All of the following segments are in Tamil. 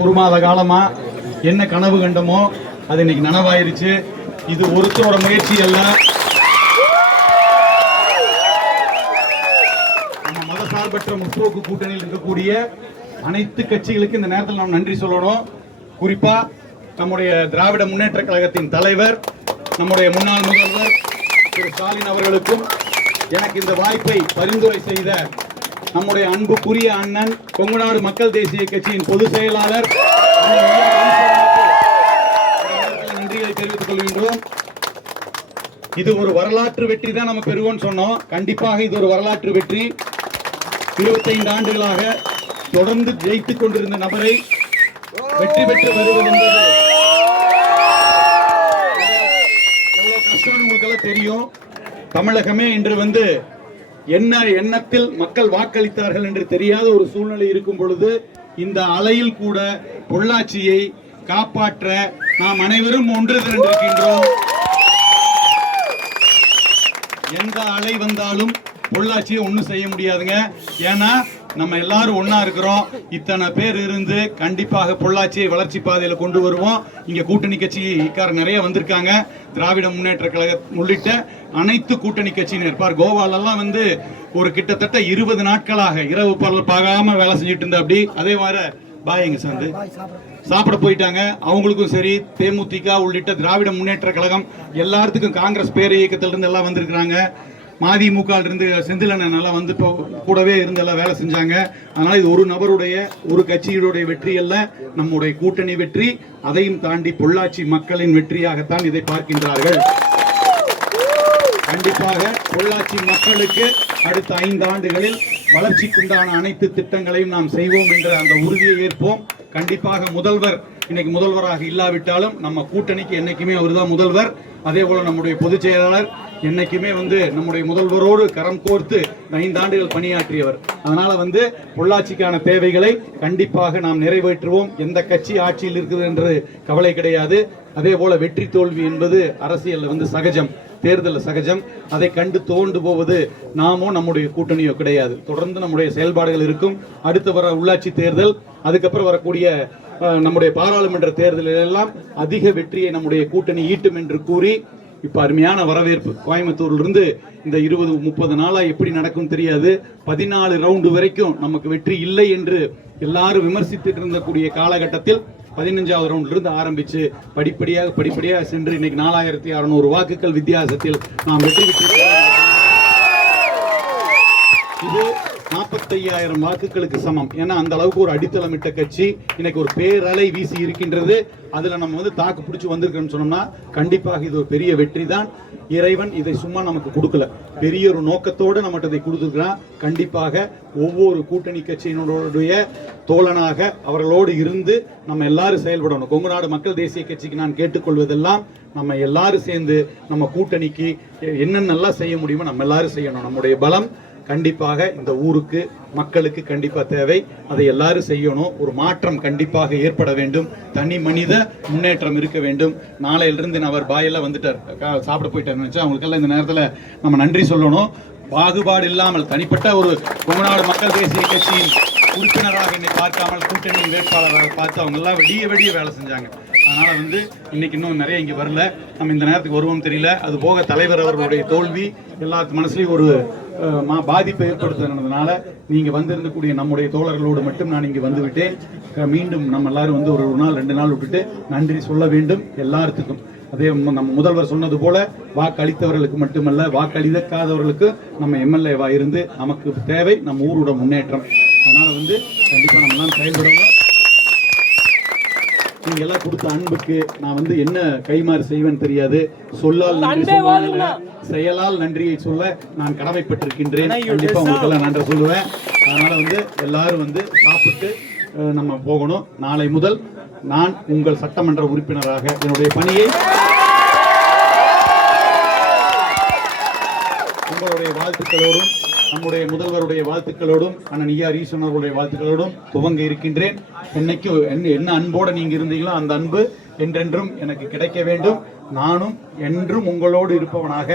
ஒரு மாத காலமா என்ன கனவு கண்டமோ அது இன்னைக்கு நனவாயிருச்சு. இது ஒருத்தரோட முயற்சி அல்ல. நம்ம மதசார்பற்ற முற்போக்கு கூட்டணியில் இருக்கக்கூடிய அனைத்து கட்சிகளுக்கு இந்த நேரத்தில் நாம் நன்றி சொல்லணும். குறிப்பா நம்முடைய திராவிட முன்னேற்ற கழகத்தின் தலைவர், நம்முடைய முன்னாள் முதல்வர் திரு ஸ்டாலின் அவர்களுக்கும், எனக்கு இந்த வாய்ப்பை பரிந்துரை செய்த நம்முடைய அன்புக்குரிய அண்ணன் கொங்குநாடு மக்கள் தேசிய கட்சியின் பொதுச் செயலாளர் நன்றிகளை தெரிவித்துக் கொள்கின்றோம். இது ஒரு வரலாற்று வெற்றி தான் நம்ம பெறுவோம் சொன்னோம். கண்டிப்பாக இது ஒரு வரலாற்று வெற்றி. 25 ஆண்டுகளாக தொடர்ந்து ஜெயித்துக் கொண்டிருந்த நபரை வெற்றி பெற்று வருவது என்பது எவ்வளவு கஷ்டம் உங்களுக்கு தெரியும். தமிழகமே இன்று என்ன எண்ணத்தில் மக்கள் வாக்களித்தார்கள் என்று தெரியாத ஒரு சூழ்நிலை இருக்கும் பொழுது இந்த அலையில் கூட பொள்ளாச்சியை காப்பாற்ற நாம் அனைவரும் ஒன்று திரண்டிருக்கின்றோம். எந்த அலை வந்தாலும் பொள்ளாச்சியை ஒன்றும் செய்ய முடியாதுங்க. ஏன்னா நம்ம எல்லாரும் ஒன்னா இருக்கிறோம். இத்தனை பேர் இருந்து கண்டிப்பாக பொள்ளாச்சியை வளர்ச்சி பாதையில கொண்டு வருவோம். இங்க கூட்டணி கட்சிக்காரர் நிறைய வந்திருக்காங்க. திராவிட முன்னேற்ற கழகம் உள்ளிட்ட அனைத்து கூட்டணி கட்சியினர் இருப்பார். கோவாலெல்லாம் ஒரு கிட்டத்தட்ட 20 நாட்களாக இரவு பகல் பார்க்காம வேலை செஞ்சுட்டு இருந்தா. அப்படி அதே மாதிரி பாயங்க சார்ந்து சாப்பிட போயிட்டாங்க. அவங்களுக்கும் சரி, தேமுதிக உள்ளிட்ட திராவிட முன்னேற்ற கழகம் எல்லாத்துக்கும், காங்கிரஸ் பேர இயக்கத்திலிருந்து எல்லாம் வந்திருக்கிறாங்க. மதிமுக இருந்து செந்திலண்ணன் எல்லாம் கூடவே இருந்து எல்லாம் வேலை செஞ்சாங்க. அதனால இது ஒரு நபருடைய, ஒரு கட்சியுடைய வெற்றி அல்ல, நம்முடைய கூட்டணி வெற்றி. அதையும் தாண்டி பொள்ளாச்சி மக்களின் வெற்றியாகத்தான் இதை பார்க்கின்றார்கள். கண்டிப்பாக பொள்ளாச்சி மக்களுக்கு அடுத்த 5 ஆண்டுகளில் வளர்ச்சிக்குண்டான அனைத்து திட்டங்களையும் நாம் செய்வோம் என்ற அந்த உறுதியை ஏற்போம். கண்டிப்பாக முதல்வர் இன்னைக்கு முதல்வராக இல்லாவிட்டாலும் நம்ம கூட்டணிக்கு என்னைக்குமே அவர்தான் முதல்வர். அதே போல நம்முடைய பொதுச் செயலாளர் என்னைக்குமே நம்முடைய முதல்வரோடு கரம் கோர்த்து 5 ஆண்டுகள் பணியாற்றியவர். அதனால பொள்ளாச்சிக்கான தேவைகளை கண்டிப்பாக நாம் நிறைவேற்றுவோம். எந்த கட்சி ஆட்சியில் இருக்குது என்று கவலை கிடையாது. அதே போல வெற்றி தோல்வி என்பது அரசியல் சகஜம், தேர்தல் சகஜம். அதை கண்டு தோண்டு போவது நாமோ நம்முடைய கூட்டணியோ கிடையாது. தொடர்ந்து நம்முடைய செயல்பாடுகள் இருக்கும். அடுத்து வர உள்ளாட்சி தேர்தல், அதுக்கப்புறம் வரக்கூடிய நம்முடைய பாராளுமன்ற தேர்தலில் எல்லாம் அதிக வெற்றியை நம்முடைய கூட்டணி ஈட்டும் என்று கூறி, இப்ப அருமையான வரவேற்பு கோயம்புத்தூர்ல இருந்து இந்த 20-30 நாளா எப்படி நடக்கும் தெரியாது. 14 ரவுண்டு வரைக்கும் நமக்கு வெற்றி இல்லை என்று எல்லாரும் விமர்சித்துட்டு இருந்தக்கூடிய காலகட்டத்தில் 15வது ரவுண்ட்ல இருந்து ஆரம்பிச்சு படிப்படியாக சென்று இன்னைக்கு 4600 வாக்குகள் வித்தியாசத்தில் நாம் வெற்றி பெற்றிருக்கிறோம். இது 45,000 வாக்குகளுக்கு சமம். ஏன்னா அந்த அளவுக்கு ஒரு அடித்தளமிட்ட கட்சி இன்னைக்கு ஒரு பேரலை வீசி இருக்கின்றது. அதுல நம்ம தாக்கு பிடிச்சு வந்திருக்கோம்னு சொன்னோம்னா கண்டிப்பாக இது ஒரு பெரிய வெற்றி தான். இறைவன் இதை சும்மா நமக்கு கொடுக்கல, பெரிய ஒரு நோக்கத்தோடு நம்மகிட்ட இதை கொடுத்துருக்கிறான். கண்டிப்பாக ஒவ்வொரு கூட்டணி கட்சியினுடைய தோழனாக அவர்களோடு இருந்து நம்ம எல்லாரும் செயல்படணும். கொங்குநாடு மக்கள் தேசிய கட்சிக்கு நான் கேட்டுக்கொள்வதெல்லாம், நம்ம எல்லாரும் சேர்ந்து நம்ம கூட்டணிக்கு என்னென்னலாம் செய்ய முடியுமோ நம்ம எல்லாரும் செய்யணும். நம்முடைய பலம் கண்டிப்பாக இந்த ஊருக்கு, மக்களுக்கு கண்டிப்பா தேவை. அதை எல்லாரும் செய்யணும். ஒரு மாற்றம் கண்டிப்பாக ஏற்பட வேண்டும். தனி மனித முன்னேற்றம் இருக்க வேண்டும். நாளையிலிருந்து அவர் பாயெல்லாம் சாப்பிட போயிட்டாருன்னு நினைச்சா அவங்களுக்கெல்லாம் இந்த நேரத்தில் நம்ம நன்றி சொல்லணும். பாகுபாடு இல்லாமல் தனிப்பட்ட ஒரு கொங்குநாடு மக்கள் தேசிய கட்சியின் உறுப்பினராக என்னை பார்க்காமல் கூட்டணியின் வேட்பாளராக பார்த்து அவங்க எல்லாம் வெடிய வேலை செஞ்சாங்க. அதனால இன்னைக்கு இன்னும் நிறைய இங்க வரல. நம்ம இந்த நேரத்துக்கு வருவோம் தெரியல. அது போக தலைவர் அவர்களுடைய தோல்வி எல்லாத்து மனசுலயும் ஒரு பாதிப்பை ஏற்படுத்தினதுனால நீங்க வந்திருந்தக்கூடிய நம்முடைய தோழர்களோடு மட்டும் நான் இங்க விட்டேன். மீண்டும் நம்ம எல்லாரும் ஒரு நாள் 2 நாள் விட்டுட்டு நன்றி சொல்ல வேண்டும் எல்லாத்துக்கும். அதே நம்ம முதல்வர் சொன்னது போல வாக்களித்தவர்களுக்கு மட்டுமல்ல, வாக்களிக்காதவர்களுக்கு நம்ம எம்எல்ஏவா இருந்து நமக்கு தேவை நம்ம ஊரோட முன்னேற்றம். அதனால கண்டிப்பா நம்ம எல்லாம் செயல்படணும். நீங்க எல்லாம் கொடுத்த அன்புக்கு நான் என்ன கைமாறு செய்வேன் தெரியாது. சொல்லால் நன்றி சொல்ல, செயலால் நன்றியை சொல்ல நான் கடமைப்பட்டிருக்கின்றேன். கண்டிப்பா உங்களுக்கு எல்லாம் நன்றி சொல்லுவேன். அதனால எல்லாரும் சாப்பிட்டு நம்ம போகணும். நாளை முதல் நான் உங்கள் சட்டமன்ற உறுப்பினராக என்னுடைய பணியை உங்களுடைய வாழ்த்துக்களோடும், நம்முடைய முதல்வருடைய வாழ்த்துக்களோடும், அண்ணன் ஈஆர் ஈஸ்வரன் அவர்களுடைய வாழ்த்துக்களோடும் துவங்க இருக்கின்றேன். என்னைக்கும் என்ன அன்போடு நீங்க இருந்தீங்களோ அந்த அன்பு என்றென்றும் எனக்கு கிடைக்க வேண்டும். நானும் என்றும் உங்களோடு இருப்பவனாக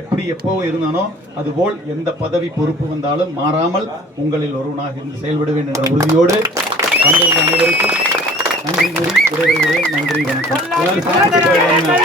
எப்படி எப்பவும் இருந்தானோ அதுபோல் எந்த பதவி பொறுப்பு வந்தாலும் மாறாமல் உங்களில் ஒருவனாக இருந்து செயல்படுவேன் என்ற உறுதியோடு வந்திருந்த அனைவருக்கும் கூறி விடைபெறுகிறேன். நன்றி, வணக்கம். எல்லாரும் சாப்பிட்டு